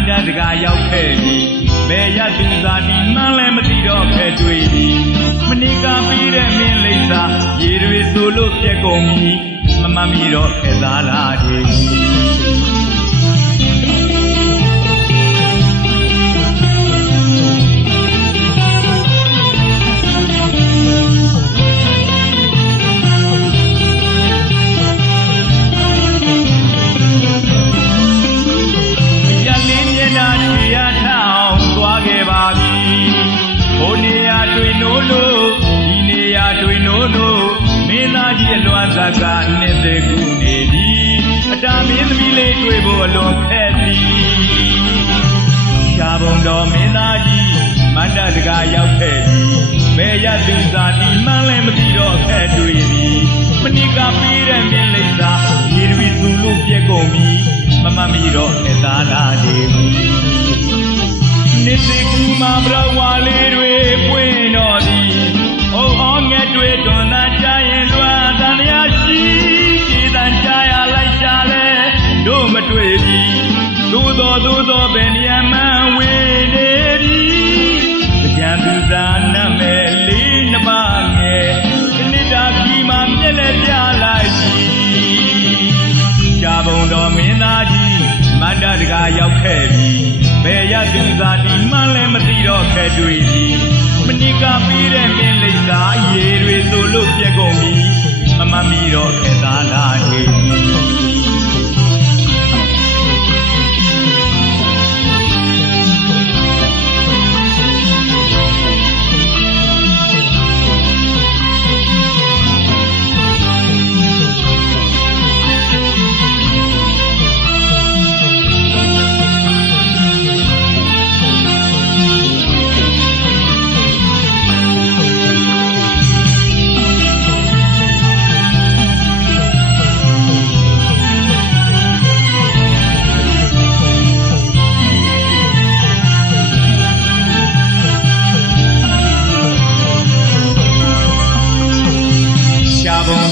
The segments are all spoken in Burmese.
န္တတကာရောက်ခဲ့ပြီဘယ်ရသူသာဒီမှန်းလဲမသိတော့ခဲ့တွေ့ပြီမနိကပြီးတဲ့မင်းလိမ့်စာရေတွေဆိုလို့ပြက်ကုန်ပြီမမမီတော့ခဲ့သားလားဒီဇာကနေတဲ့ခုနေပြီအတာမင်းသမီးလေးတွေ့ဖို့အလွန်ခက်သည်ရှားဘုံတော်မင်းသားကြီးမန္တတကာရောက်ခဲ့ပြီဘယ်ရသူသာဒီမှန်းလဲမသိတော့ခက်တွေ့ပြီမနိကပြီးတဲ့မင်းလိမ့်စာရေတွေသူလို့ပြက်ကုန်ပြီမမမီတော့နဲ့သားလာတယ်နေတဲ့ခုမှာဘရဝါလေးတွေပွင့်တော်သည်အိုအောင်ငယ်တွေတွန်သာကြရင်လွာတန်ရရှိကြည်တန်ကြရလိုက်ကြလဲတို့မတွေ့ပြီသို့သောဘယ်နေရာမှဝေနေပြီကြံသူသာနမဲ့လေးနှမငယ်ဒီနေ့တာကြီးမှမျက်လက်ပြလိုက်ပြီရှားဘုံတော်မင်းသားကြီးမန္တတကာရောက်ခဲ့ပြီဘယ်ရသူသာဒီမှန်းလဲမသိတော့ခဲ့တွေ့ပြီမနိကပြီးတဲ့မင်းလိမ့်စာရေတွေဆိုလို့ပြက်ကုန်ပြီမမမီတော့ခဲ့သားလားဟေး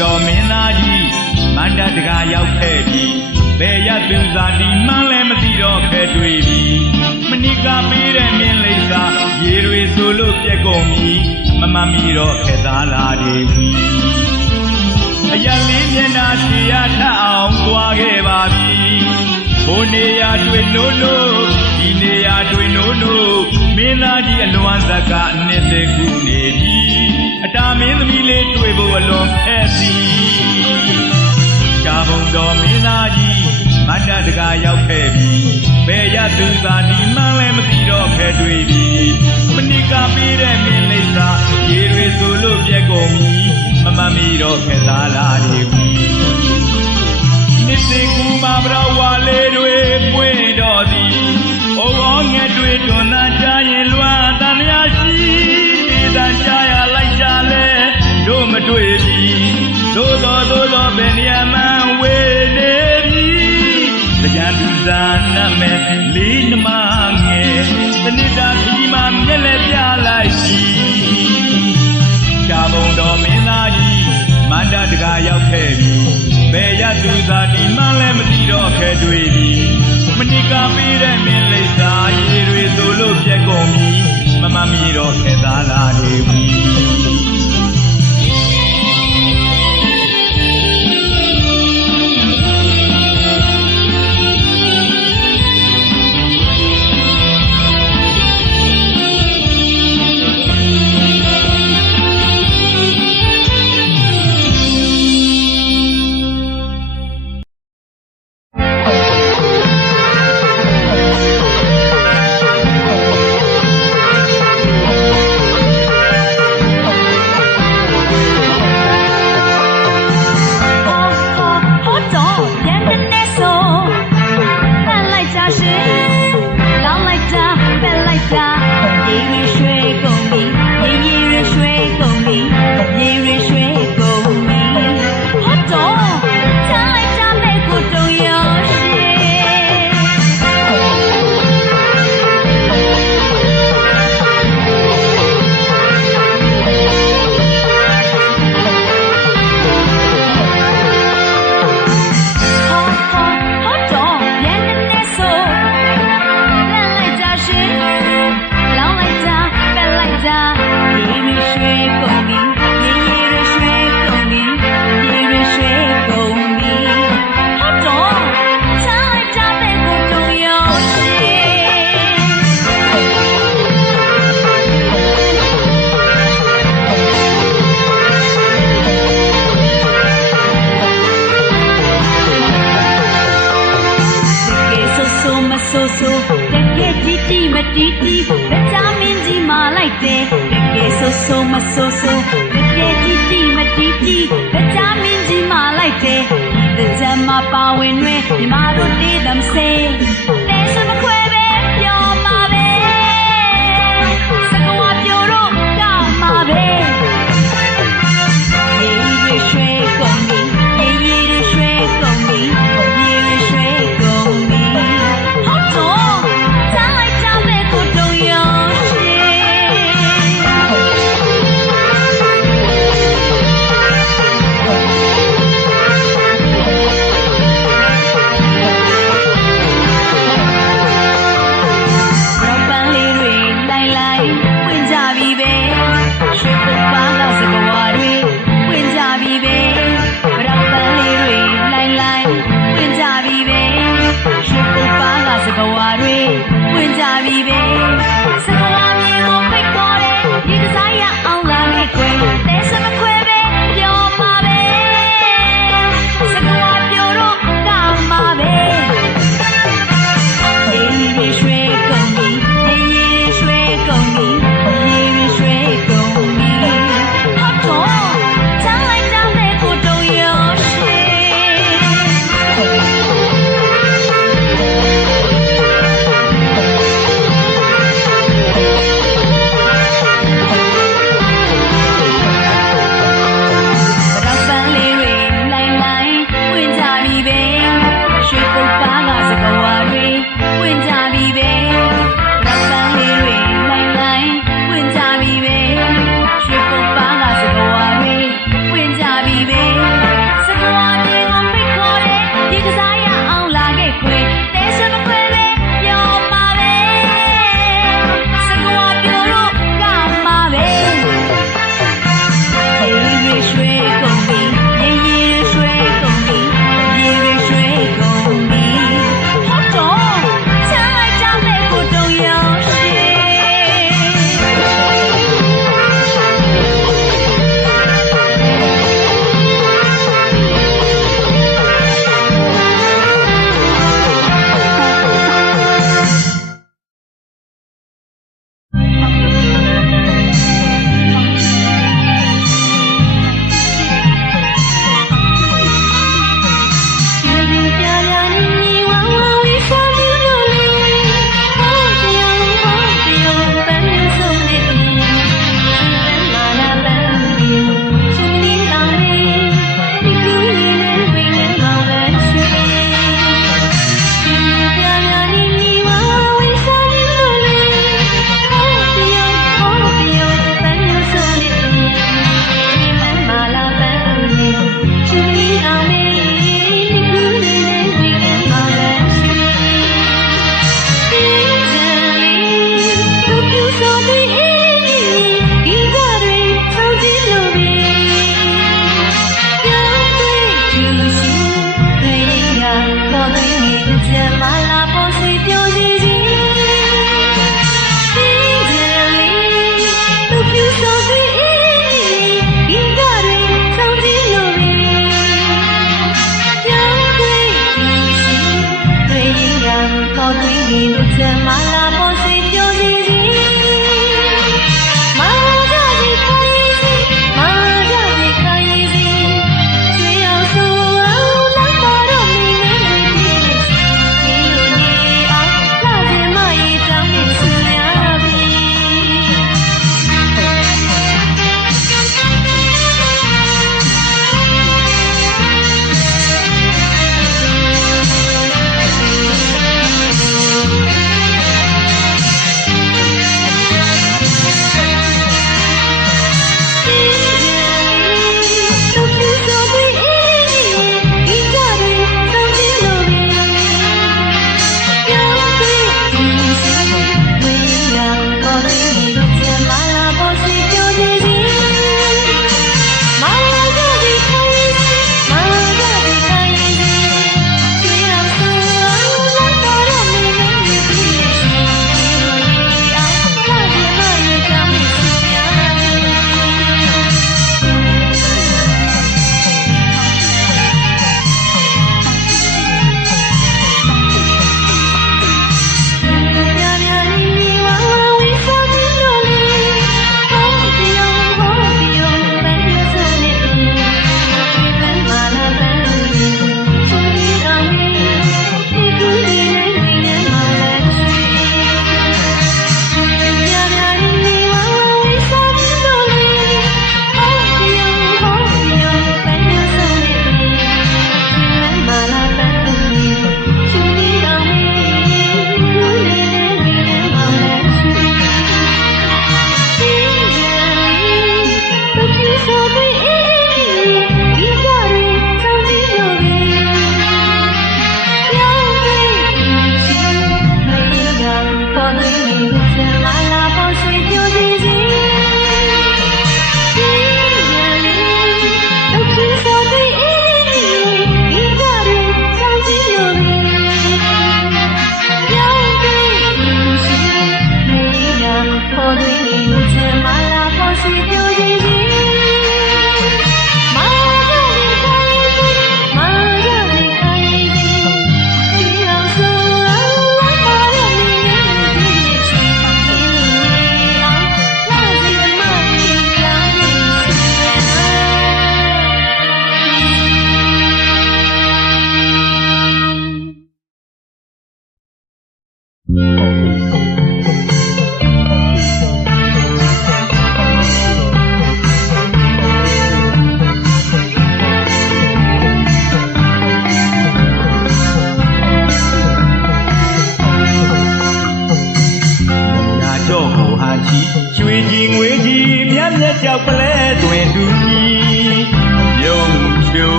တော်မင်းသားကြီးမန္တတကာရောက်ခဲ့ပြီဘယ်ရသူသာဒီမှန်းလဲမသိတော့ခဲ့တွေ့ပြီမနိကပေးတဲ့မင်းလိမ့်စာရေတွေဆိုလို့ပြက်ကုန်ပြီမမမီတော့ခဲ့သားလားဒီအရလေးမျက်နှာချီရထအောင်သွားခဲ့ပါပြီဘိုးနေရတွေ့နိုးဒီနေရတွေ့နိုးမင်းသားကြီးအလွန်ဇက်ကနေတဲ့ခုနေပြီအတာမင်းသမီးလေးတွေ့ဖို့အလွန်ခက်သည်ရှားဘုံတော်မင်းသားကြီးမန္တတကာရောက်ခဲ့ပြီဘယ်ရသူသာဒီမှန်းလဲမသိတော့ခဲ့တွေ့ပြီမနိကပေးတဲ့မင်းလိမ့်စာရေတွေဆိုလို့ပြက်ကုန်ပြီမမမီတော့ခဲ့သားလားဒီနေတဲ့ကူမှာဘရဝါလေးတွေပွင့်တော်သည်အိုးအောင်ငယ်တွေတွန်သာကြရင်လွာတန်ရရှိဒီတန်ကြရလိုက်ကြလဲတို့မတွေ့ပြီသို့သောဘယ်နေရာမှဝေနေပြီကြံသူသာနမဲ့လေးနှမငယ်တဏိတာကြီးမှမျက်လက်ပြလိုက်ပြီရှားဘုံတော်မင်းသားကြီးမန္တတကာရောက်ခဲ့ပြီဘယ်ရသူသာဒီမှန်းလဲမသိတော့ခဲ့တွေ့ပြီမနိကပေးတဲ့မင်းလိမ့်စာရေတွေဆိုလို့ပြက်ကုန်ပြီမမမီတော့ခဲ့သားလားဒီ ဆိုဆိုတကယ်တီတီမတီတီတကြမင်းကြီးမာလိုက်တယ်တကယ်ဆိုဆိုမဆိုဆိုတကယ်တီတီမတီတီတကြမင်းကြီးမာလိုက်တယ်တကြမှာပါဝင်တွင်မြမတို့တေးသမ်းစေတဲစမခွဲပဲပြောမှာပဲစကွာပြိုတော့ကောက်မှာပဲရေရွှေကုန်ပြီရေရွှေကုန်ပြီရေရွှေကုန်ပြီဟုတ်တော့ချမ်းလိုက်ကြမဲ့ကိုတုံရောရှိ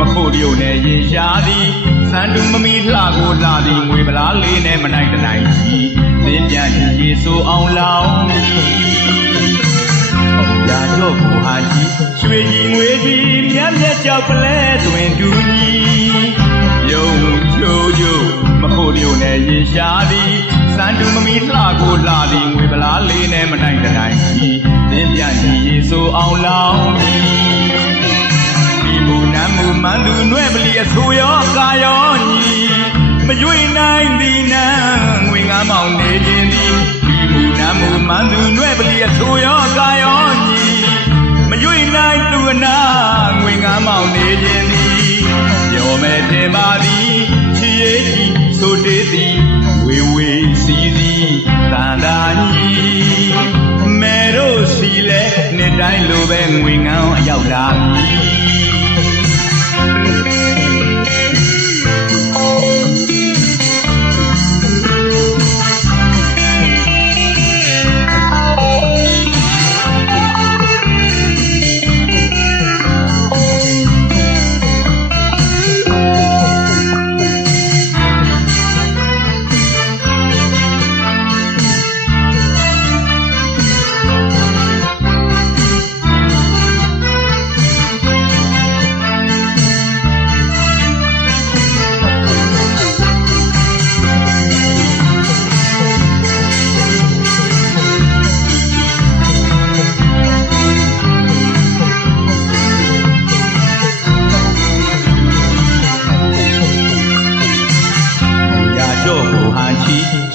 မခိုးရုံနဲ့ရင်ရှားသည်စံတူမမီလှကိုလှသည်ငွေပလားလေးနဲ့မနိုင်တနိုင်ကြီးသင်ပြန်ကြည့်ရေဆိုအောင်လောင်းရာတော့ကိုဟာကြီးရွှေကြီးငွေကြီးမြတ်မြတ်ကြောက်ပလဲတွင်တူကြီးယုံချိုးချိုးမခိုးရုံနဲ့ရင်ရှားသည်စံတူမမီလှကိုလှသည်ငွေပလားလေးနဲ့မနိုင်တနိုင်ကြီးသင်ပြန်ကြည့်ရေဆိုအောင်လောင်းဒီမူနမ်းမူမန်းသူနှဲ့ပလီအဆူရောကာရောညီမရွေနိုင်သည်နန်းငွေငါးမောင်နေခြင်းသည်ဒီမူနမ်းမူမန်းသူနှဲ့ပလီအဆူရောကာရောညီမရွေနိုင်သူအနာငွေငါးမောင်နေခြင်းသည်ပြောမဲ့တင်ပါသည်ချီရေးကြီးဆိုတေးသည်ဝေဝေစီစီတန်တာကြီးမဲတို့စီလဲနှစ်တိုင်းလိုပဲငွေငန်းအရောက်လာပြီ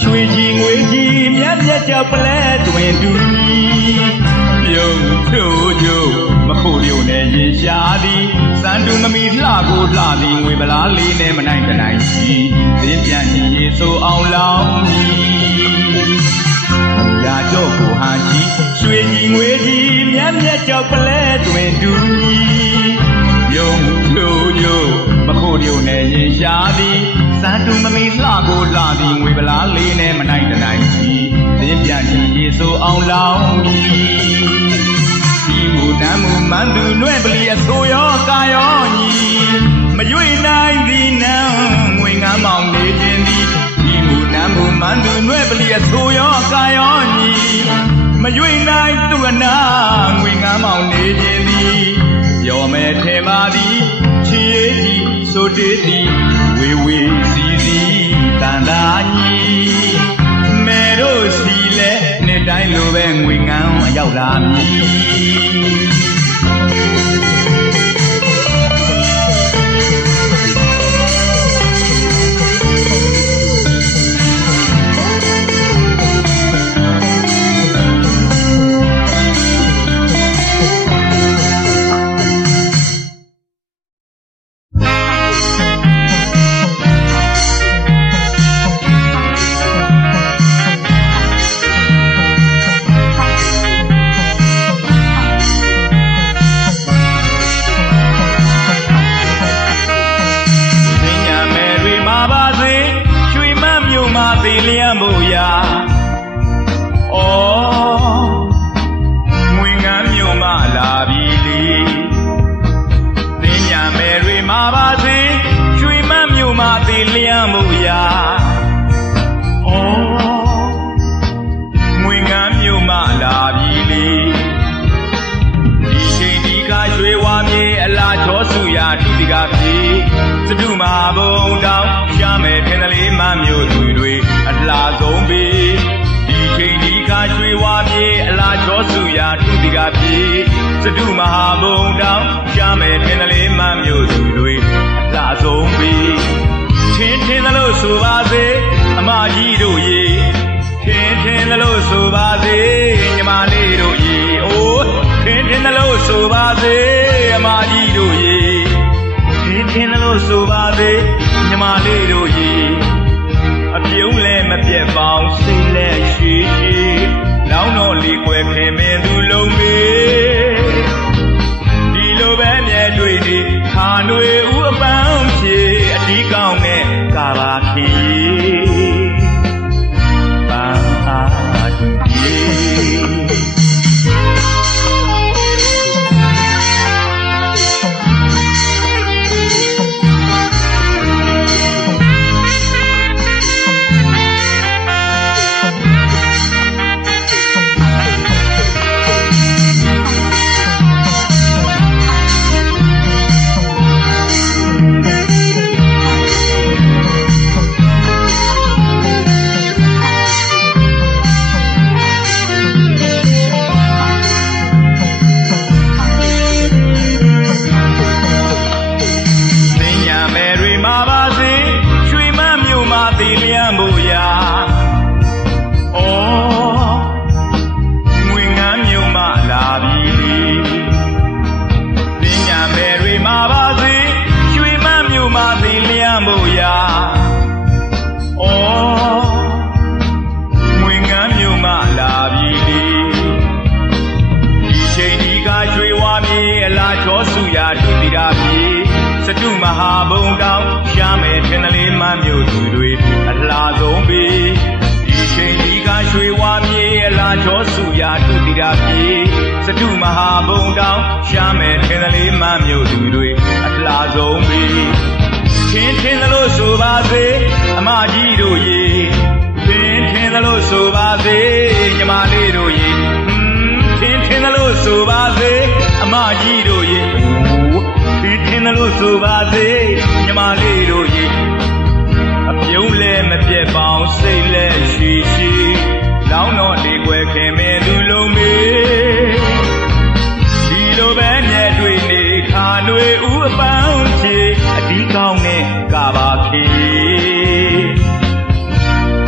ရွှေကြီးငွေကြီးမြတ်မြတ်ကြောက်ပလဲတွင်တူကြီးပြုံးချိုးချိုးမခိုးရုံနဲ့ရင်ရှားသည်စံတူမမီလှကိုလှသည်ငွေပလားလေးနဲ့မနိုင်တနိုင်ကြီးသင်ပြန်ကြည့်ရေဆိုအောင်လောင်းရာတော့ကိုဟာကြီးရွှေကြီးငွေကြီးမြတ်မြတ်ကြောက်ပလဲတွင်တူကြီးပြုံးချိုးချိုးမခိုးရုံနဲ့ရင်ရှားသည်စံတူမမီလှကိုလှသည်ငွေပလားလေးနဲ့မနိုင်တနိုင်ကြီးသင်ပြန်ကြည့်ရေဆိုအောင်လောင်းဒီမူနမ်းမူမန်းသူနှဲ့ပလီအဆိုရောကာရောညီမရွေနိုင်သည်နန်းငွေငါးမောင်နေခြင်းသည်ဒီမူနမ်းမူမန်းသူနှဲ့ပလီအဆိုရောကာရောညီမရွေနိုင်သူအနာငွေငါးမောင်နေခြင်းသည်ပြောမဲ့ထဲပါသည်ချီရေးကြီးဆိုတေးသည်ဝေဝေစီစီတန်တာကြီးမဲတို့စီလဲနှစ်တိုင်းလိုပဲငွေငန်းအရောက်လာမည်စတုမဘုံတောင်ရှားမဲ့ထင်ကလေးမမျိုးသူတွေအလားဆုံးပြီဒီချိန်ဒီခါရွှေဝါမြေအလားချောစုရာသူတိကပြီစတုမဟာဘုံတောင်ရှားမဲ့ထင်ကလေးမမျိုးသူတွေအလားဆုံးပြီထင်းထင်းသလို့ဆိုပါစေအမကြီးတို့ရေထင်းထင်းသလို့ဆိုပါစေညီမလေးတို့ရေအိုးထင်းထင်းသလို့ဆိုပါစေအမကြီးတို့ရေထင်းလို့ဆိုပါသေးညီမလေးတို့ရေအပြုံးလဲမပြတ်ပေါင်းစိတ်လဲရှည်ရှည်လောင်းတော်လေးကွယ်ခင်မင်းသူလုံးမေဒီလိုပဲမြဲတွေ့နေခါຫນွေဥအပန်းဖြေအတီးကောင်းနဲ့ကာပါခင်ပန်းအားတူပြေ ဟာဘုံတောင်ရှားမယ်ထင်တယ်လေးမှမြို့သူတွေအလားဆုံးပြီဒီချိန်ဒီကရွှေဝါမြေအလားချောစုရာသူတိရာပြေစတုမဟာဘုံတောင်ရှားမယ်ထင်တယ်လေးမှမြို့သူတွေအလားဆုံးပြီထင်သလိုဆိုပါစေအမကြီးတို့ရေထင်သလိုဆိုပါစေညီမလေးတို့ရေထင်သလိုဆိုပါစေအမကြီးတို့ရေထင်သလိုဆိုပါစေညီမလေးတို့ရေအပြုံးလဲမပြတ်ပေါင်းစိတ်လဲရှိရှိလောင်းတော့ဒီွယ်ခင်မဲသူလုံးမေဒီလိုပဲမြဲတွေ့နေခါຫນွေဥအပန်းချေအဒီကောင်းနဲ့ကပါခေ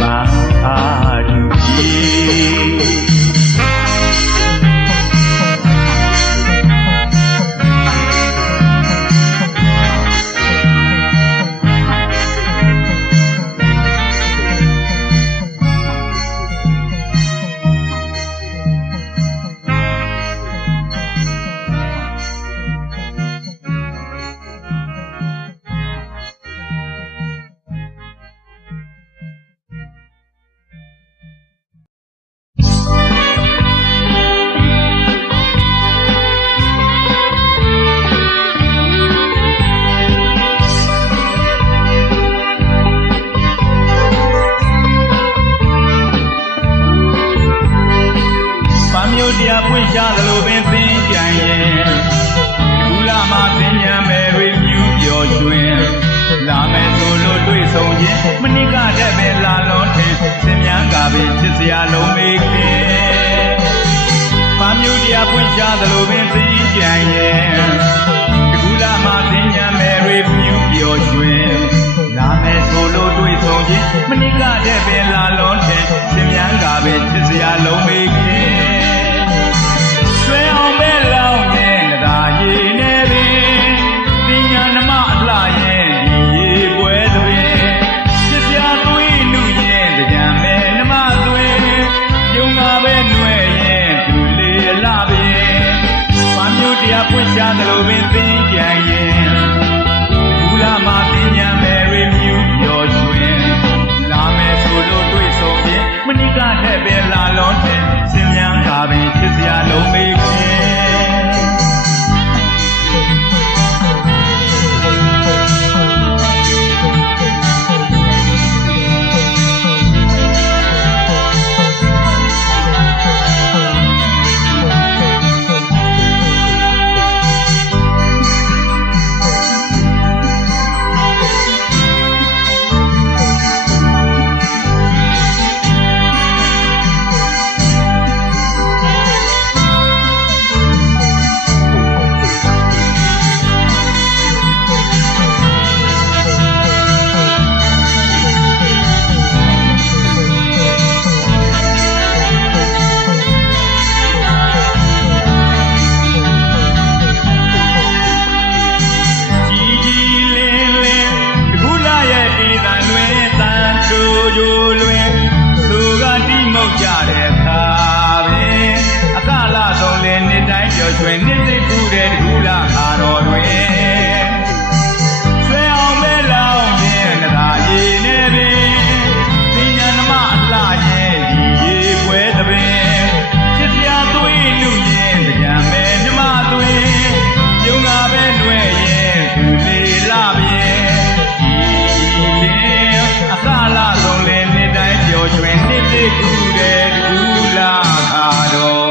ပါအာဒူကြီးတရားပွင့်ရှားသလိုပင်သင်ကြံရဲ့ဘူလာမှာသင်ညာမယ်တွေမြူးပျော်ရွှင်လာမယ်ဆိုလို့တွေ့ဆုံခြင်းမနစ်ကတည်းပဲလာလုံးထင်စင်မြန်းကပင်ဖြစ်စရာလုံးမေးခင်ဘာမျိုးတရားပွင့်ရှားသလိုပင်သင်ကြံရဲ့ဘူလာမှာသင်ညာမယ်တွေမြူးပျော်ရွှင်လာမယ်ဆိုလို့တွေ့ဆုံခြင်းမနစ်ကတည်းပဲလာလုံးထင်စင်မြန်းကပင်ဖြစ်စရာလုံးမေးခင်ဆွဲအောင်ပဲလောင်းရဲ့သာရည်နေပင်ပညာနမအလှရဲ့ဒီရေပွဲတွင်ပြပြသွေးနှုရဲ့ကြံမဲ့နမသွေးယုံငါပဲနှွဲရဲ့သူလေးအလှပင်ဘာမျိုးတရားပွင့်ရှားသလိုပင်သင်ကြံရဲ့ဘူလာမှာပညာမဲ့တွေမြူးပျော်ရွှင်လာမယ်ဆိုလို့တွေ့ဆုံခြင်းမနစ်ကထက်ပဲလာလွန်တဲ့စင်မြန်းကပင်ဖြစ်စရာလုံးမေးခင်ကျွင်နှစ်သိကူတဲ့ဒူလာခါတော်တွင်ဆွဲအောင်ပဲလောင်းခြင်းသာရည်နေပင်ပညာနမအလှရဲ့ဒီရေပွဲသပင်ဖြစ်ပြသွေးနှုရဲ့ကြံမဲ့မြမသွေးယုံငါပဲနှွဲရဲ့သူလေးလာပြင်ဒီလင်းအကလာဆုံးလေနှစ်တိုင်းပျော်ရွှင်နှစ်သိကူတဲ့ဒူလာခါတော်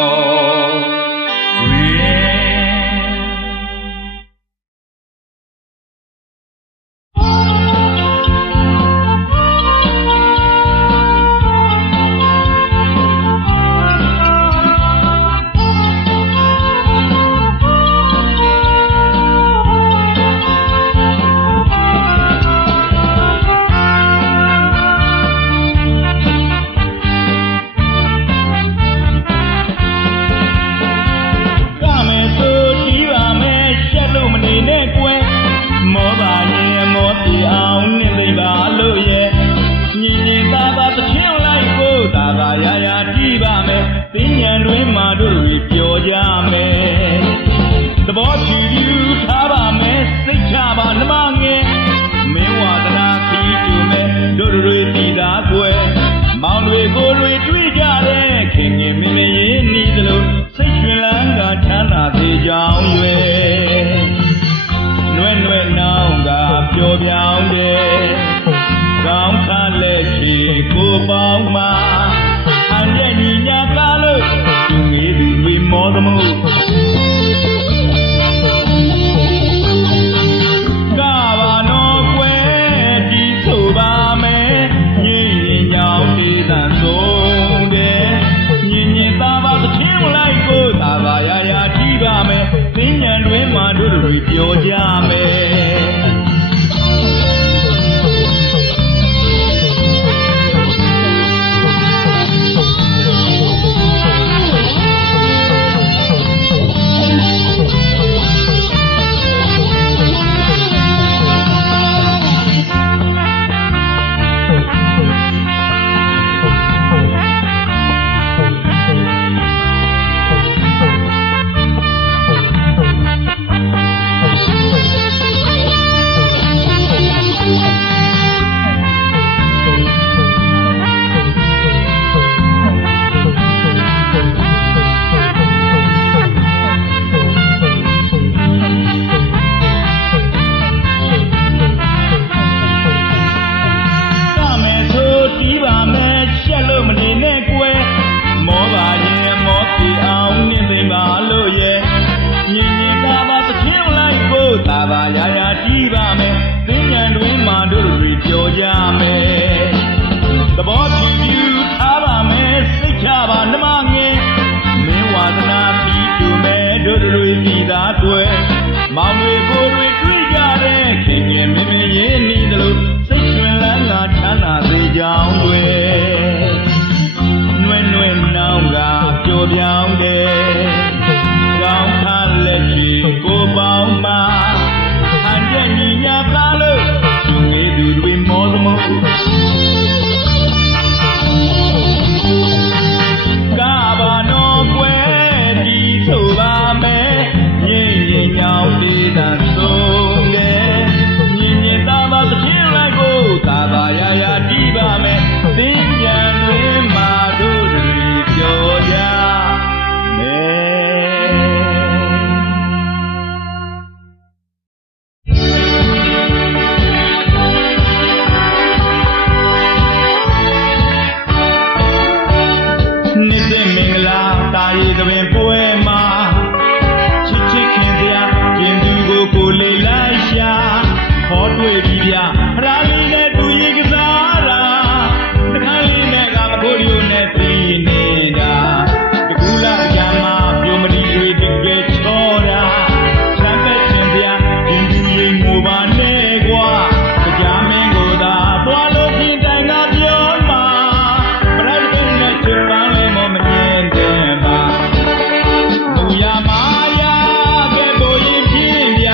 ပေါင်းမှာအန်ရဲ့ညီညာကားလို့သူငယ်သူတွေမောသမှုကဘာနော်ကွယ်ဒီဆိုပါမယ်ညင်ရင်ညောင်းဒေသဆုံးတယ်ညင်ညင်သားပါသချင်းလိုက်ကိုသာပါရရထိပါမယ်သင်ညံတွင်မှာတို့တွေပြောကြမယ် မောင်တွေကိုယ်တွေတွေ့ကြတဲ့ခင်ငယ်မင်းမင်းရင်းနေသလိုစိတ်ရွှင်လန်းကချမ်းသာစေကြောင်းတွေနှွဲ့နှွဲ့နောင်ကပျော်ပြောင်းတယ်ကောင်းခါလက်ချီကိုပေါင်းမှာအန်တဲ့ညီညာကားလို့သူငယ်သူတွေမောသမို့ကဘာနော်ကွယ်ဒီဆိုပါမယ်ညင်ရင်ညောင်းဒေသဆုံးတယ်ညင်ညင်သားပါသချင်းလိုက်ကိုသာသာရရတီးပါမယ်သင်ညံတွင်မာတို့တွေပြောကြမယ်နှစ်သက်မင်္ဂလာတာရီသဘင်ပွဲမှာကိုလေးလိုက်ရှာဟောတွေ့ပြီဗျဖရာလေးနဲ့တူရင်ကစားတာတခါလေးနဲ့ကမကိုရီယိုနဲ့ပြီးနေတာတကူလာကြမှာပြိုမတီတွေတကယ်ချောတာစမ်းသက်ခြင်းဗျရင်သူရင်ငိုပါနဲ့ကွာကြားမင်းကိုသာသွားလို့ပြင်တိုင်ကပြောမှာပရဒိတ်နဲ့ချစ်ပန်းလေးမမမြင်တဲ့ပါမူရမာယာကဲကိုရင်ပြင်းဗျ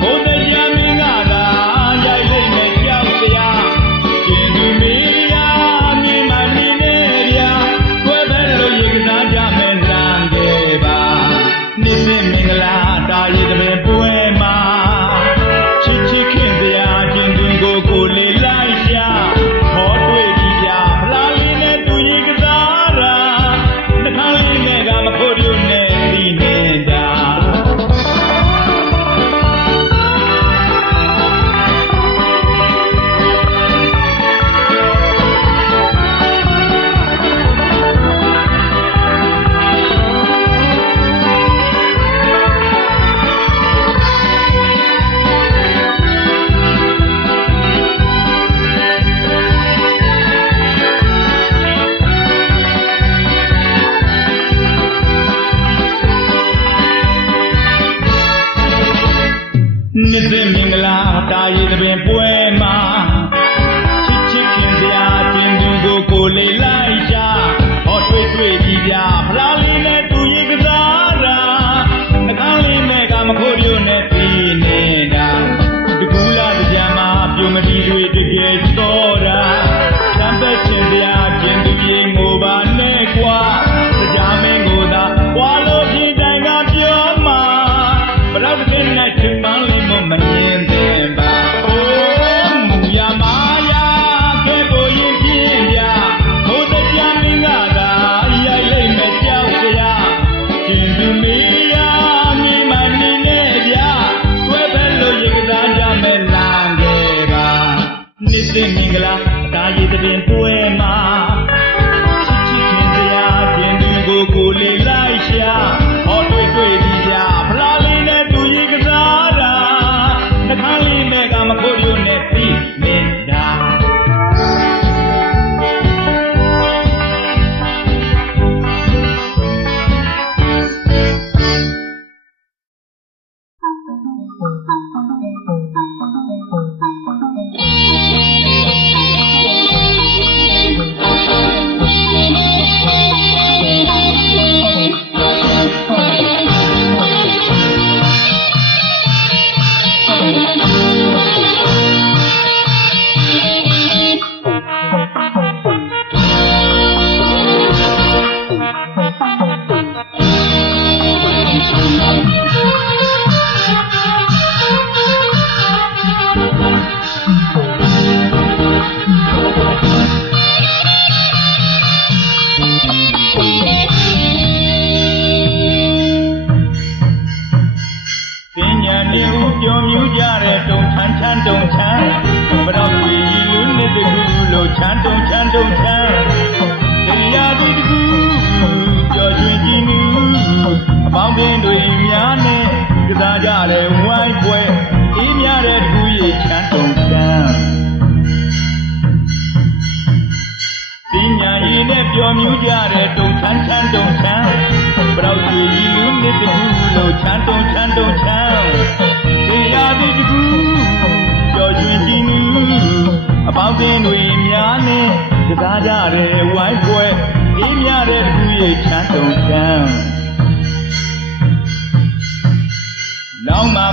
ဘုဒ္ဓရာမင်းကသာရိုက်လိုက်နဲ့ကြောက်တ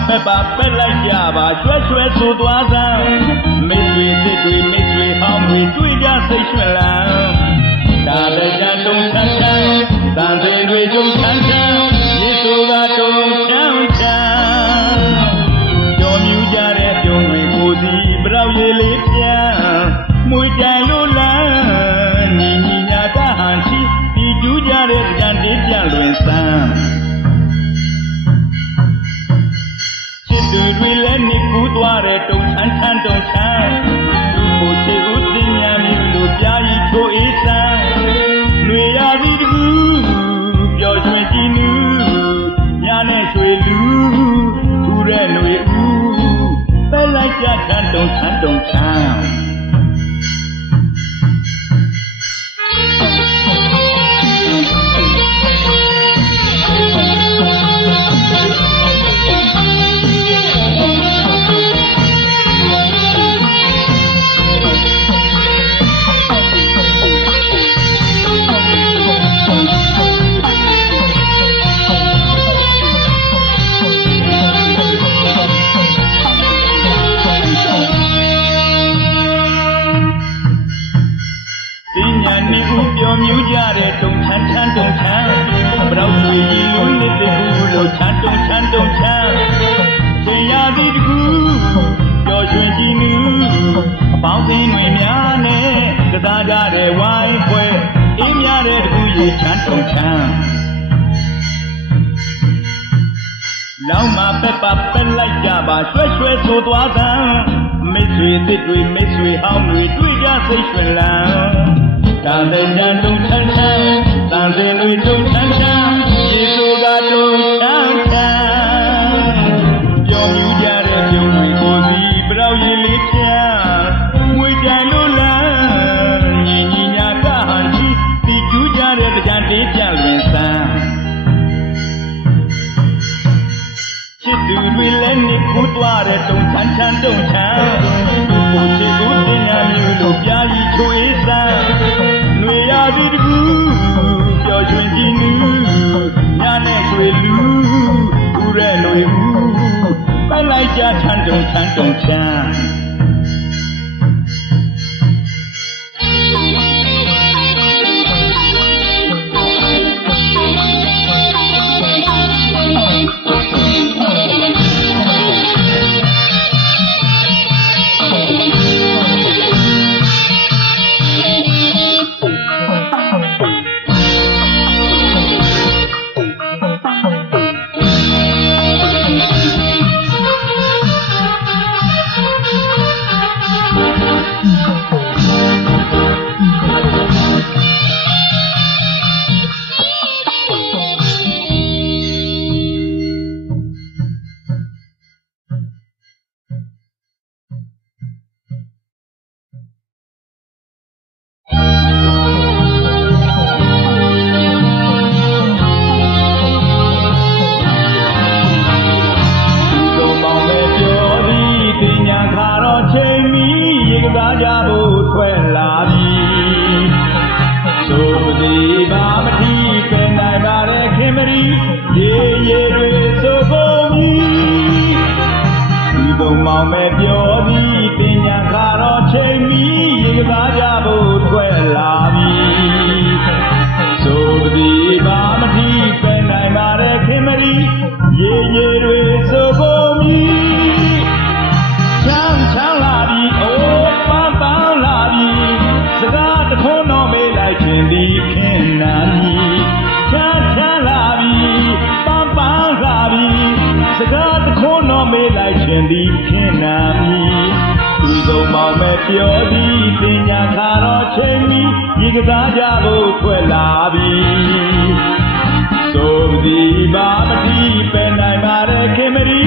ဖက်ပါပက်လိုက်ကြပါရွှဲရွှဲဆိုသွားစမ်းမိတ်ဆွေသစ်တွေမိတ်ဆွေဟောင်းတွေတွေ့ကြစိတ်ရွှင်လန်းဒါတကြတုံချမ်းချမ်းတန်တွေတွေကြုံချမ်းချမ်းယေဆိုကတုံချမ်းချမ်းကြော်မြူကြတဲ့ပြုံးတွေကိုစီပရောက်ရည်လေးပြန်မွေကြိုင်လို့လန်းညီညီညာကဟန်ချီဒီကျူးကြတဲ့ကြံတေးပြန်လွင်စမ်းတွေလည်းနေကူးသွားတဲ့တုံချမ်းချမ်းတုံချမ်းလူကိုချေဦးတင်ညာမျိုးလိုပြာကြီးချိုးအေးစမ်းလွေရသည်တကူပျော်ရွှင်ကြည်နူးညာနဲ့ရွှေလူထူတဲ့လွေဦးပဲလိုက်ကြချမ်းတုံချမ်းတုံချမ်းမြူးကြတဲ့တုံချမ်းချမ်းတုံချမ်းဘရောက်တွေကြီးလူနှစ်တကူလို့ချမ်းတုံချမ်းတုံချမ်းချိန်ရသည်တကူပျော်ရွှင်ကြည်နူးအပေါင်းအသင်းတွေများနဲ့ကစားကြတဲ့ဝိုင်းပွဲအေးများတဲ့တကူရေချမ်းတုံချမ်းလောင်းမှာပက်ပါပက်လိုက်ကြပါရွှဲရွှဲဆိုသွားသံမိတ်ဆွေသစ်တွေမိတ်ဆွေဟောင်းတွေတွေ့ကြစိတ်ရွှင်လန်းဒါတဲ့ကြံတုံချမ်းချမ်းတန်စင်တွေတုံချမ်းချမ်းယေဆိုကတုံချမ်းချမ်းကြော်မြူးကြတဲ့ပြုံးတွေကိုစီပရောက်ရည်လေးပြန်ငွေကြိုင်လို့လန်းညီညီညာကဟန်ချီဒီကျူးကြတဲ့ကြံတေးပြန်လွင်စမ်းချစ်သူတွေလည်းနေကူးသွားတဲ့တုံချမ်းချမ်းတုံချမ်းသူ့ကိုချစ်ကိုတင်ညာမျိုးလိုပြာကြီးချိုးအေးစမ်းလွေရသည်တကူပျော်ရွှင်ကြည်နူးညာနဲ့ရွှေလူဦးရဲလွေဦးပိုက်လိုက်ကြချမ်းတုံချမ်းတုံချမ်းပြောသည်ပညာခါတော်ချိန်မီရေကစားကြဖို့ထွက်လာပြီဆိုသည်ပါမတိပဲနိုင်ပါတဲ့ခင်မရီ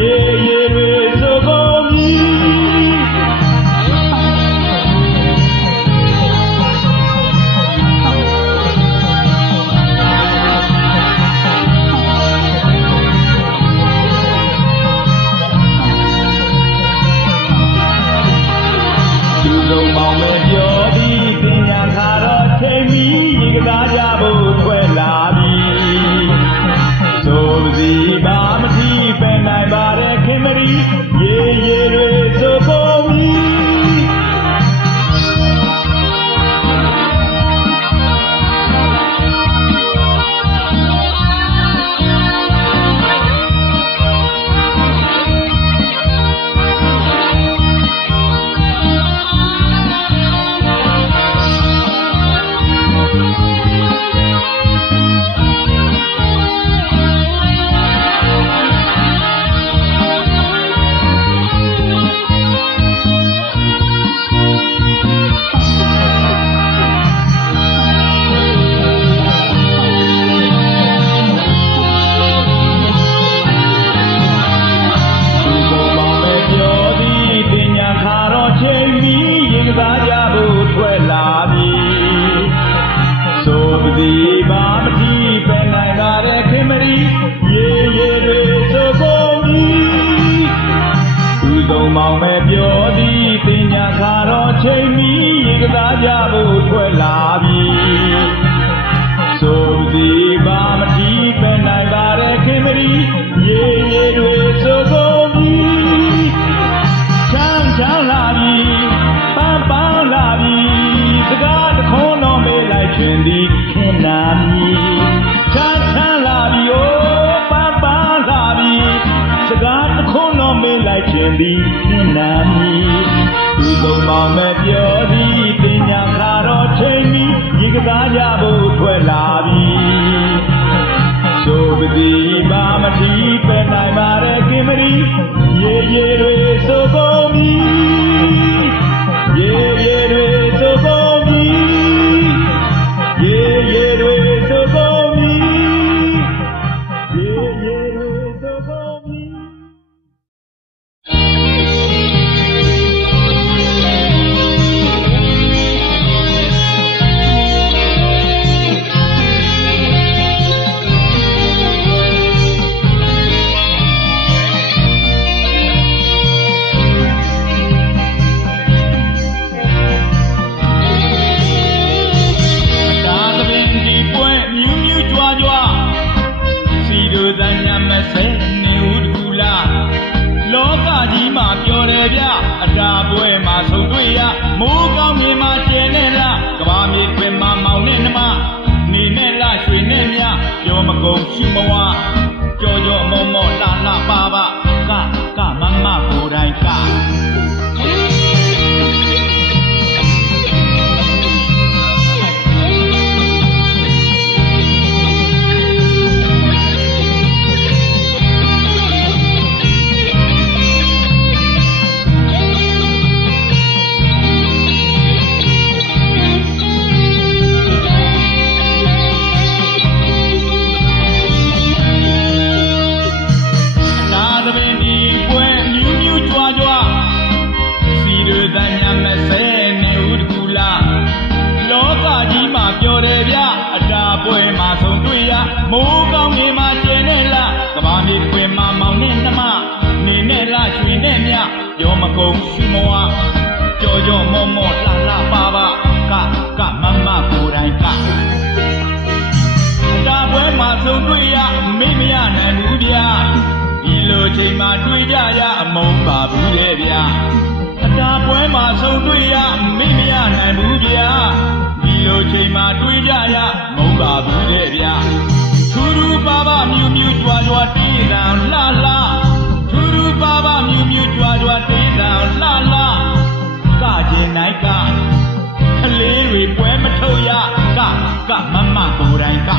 ရေရေတွေဆိုကုန်ပြီဆိုသည်ပါမတိပဲနိုင်ပါ သည်တင်ညာခါတော့ချိန်မီရေကစားကြဖို့ထွက်လာပြီဆိုသည်ပါမတိပဲနိုင်ပါတဲ့ခင်မရီရေရေတွေဆိုကုန်ပြီချမ်းချမ်းလာပြီပန်းပန်းလာပြီစကားတခွန်းတော့မေးလိုက်ခြင်းသည်ခင်နာမည်ချမ်းချမ်းလာပြီအိုးပန်းပန်းလာပြီစကားတခွန်းတော့မေးလိုက်ခြင်းသည်ခင်နာမည်သူဆုံးမောင်မဲ့ပြောသည်တင်ညာခါတော့ချိန်မီရေကစားကြဖို့ထွက်လာပြီဆိုသည်ပါမတိပဲနိုင်ပါတဲ့ခင်မရီရေရေတွေဆိုကုန်ပြီရေရေတွေဆိုကုန်ပြီရေရေတွေဆိုကုန်ပြီရေရေတွေဆိုကုန်ပြီပြောတယ်ဗျအတာပွဲမှာဆုံးတွေ့ရမိုးကောင်းမြေမှာကျင်းနေလားကဘာမြေတွင်မှာမောင်နဲ့နှမနေနဲ့လားရွှေနဲ့မြပြောမကုန်ရှုမဝကြော်ကြော်မောမောလှလှပါပါကမမကိုယ်တိုင်ကမိုးကောင်းမြေမှာကျင်းနေလားကဘာမြေတွင်မှာမောင်နဲ့နှမနေနဲ့လားရွှေနဲ့မြပြောမကုန်ရှုမဝကြော်ကြော်မောမောလှလှပါပါကမမကိုယ်တိုင်ကအတာပွဲမှာဆုံးတွေ့ရမိမရနိုင်ဘူးဗျာဒီလိုချိန်မှာတွေ့ကြရအမုန်းပါဘူးတဲ့ဗျာအတာပွဲမှာဆုံးတွေ့ရမိမရနိုင်ဘူးဗျာဒီလိုချိန်မှာတွေ့ကြရမုန်းပါဘူးတဲ့ဗျာထူထူပါပါမြူမြူကြွားကြွားတေးတံလှလှထူထူပါပါမြူမြူကြွားကြွားတေးတံလှလှကကျင်နိုင်ကလေးတွေပွဲမထုတ်ရကမမကိုယ်တိုင်က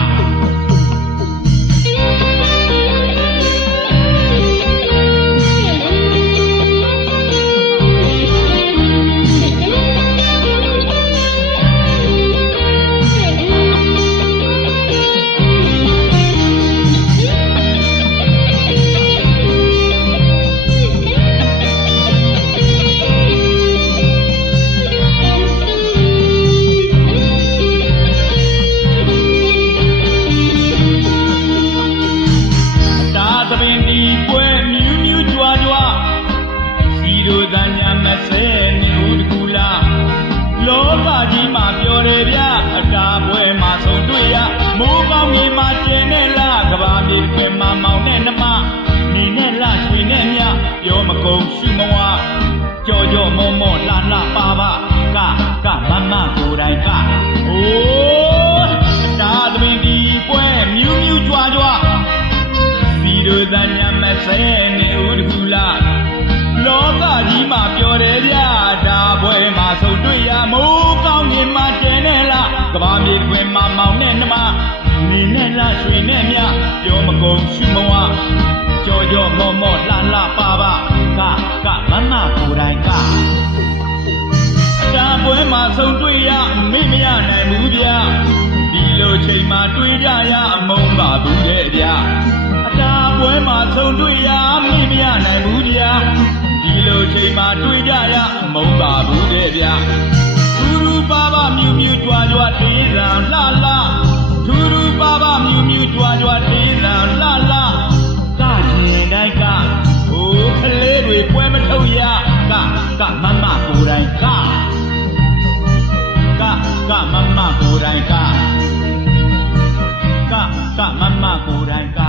မိုးကောင်းမြေမှာကျင်းနေလားကဘာမြေတွင်မှာမောင်နဲ့နှမနေနဲ့လားရွှေနဲ့မြပြောမကုန်ရှုမဝကြော်ကြော်မောမောလှလှပါပါကမမကိုယ်တိုင်ကအိုးတာသမီးဒီပွဲမြူးမြူးကြွားကြွားစီတို့တန်ညာမဆဲနေဦးတကူလားလောကကြီးမှာပြောတယ်ဗျာဒါပွဲမှာဆုံးတွေ့ရမိုးကောင်းမြေမှာကျင်းနေလားကဘာမြေတွင်မှာမောင်နဲ့နှမနေနဲ့လားရွှေနဲ့မြပြောမကုန်ရှုမဝကြော်ကြော်မောမောလှလှပါပါကမမကိုယ်တိုင်ကအတာပွဲမှာဆုံးတွေ့ရမိမရနိုင်ဘူးဗျာဒီလိုချိန်မှာတွေ့ကြရအမုန်းပါဘူးတဲ့ဗျာအတာပွဲမှာဆုံးတွေ့ရမိမရနိုင်ဘူးဗျာဒီလိုချိန်မှာတွေ့ကြရအမုန်းပါဘူးတဲ့ဗျာထူထူပါပါမြူမြူကြွားကြွားတေးတံလှလှထူထူပါပါမြူမြူကြွားကြွားတေးတံလှလှကကျင်တိုင်းကအို တို့ကလေးတွေပွဲမထုတ်ရကမမကိုယ်တိုင်ကမမကိုယ်တိုင်ကမမကိုယ်တိုင်က